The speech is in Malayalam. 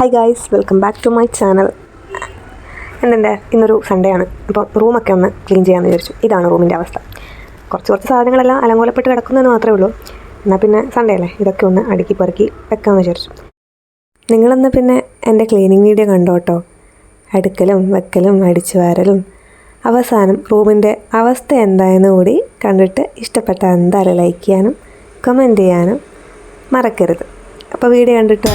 Hi guys, welcome back to my channel. എന്തെൻ്റെ ഇന്നൊരു സൺഡേ ആണ്. അപ്പോൾ റൂമൊക്കെ ഒന്ന് ക്ലീൻ ചെയ്യാമെന്ന് വിചാരിച്ചു. ഇതാണ് റൂമിൻ്റെ അവസ്ഥ. കുറച്ച് സാധനങ്ങളെല്ലാം അലങ്കോലപ്പെട്ട് കിടക്കുന്നതെന്ന് മാത്രമേ ഉള്ളൂ. എന്നാൽ പിന്നെ സൺഡേ അല്ലേ, ഇതൊക്കെ ഒന്ന് അടുക്കി പെറുക്കി വെക്കാമെന്ന് വിചാരിച്ചു. നിങ്ങളെന്നാൽ പിന്നെ എൻ്റെ ക്ലീനിങ് വീഡിയോ കണ്ടോട്ടോ. അടുക്കലും വെക്കലും അടിച്ചു വാരലും അവസാനം റൂമിൻ്റെ അവസ്ഥ എന്തായെന്ന് കൂടി കണ്ടിട്ട് ഇഷ്ടപ്പെട്ടാൽ എന്തായാലും ലൈക്ക് ചെയ്യാനും കമൻറ്റ് ചെയ്യാനും മറക്കരുത്. അപ്പോൾ വീഡിയോ കണ്ടിട്ട്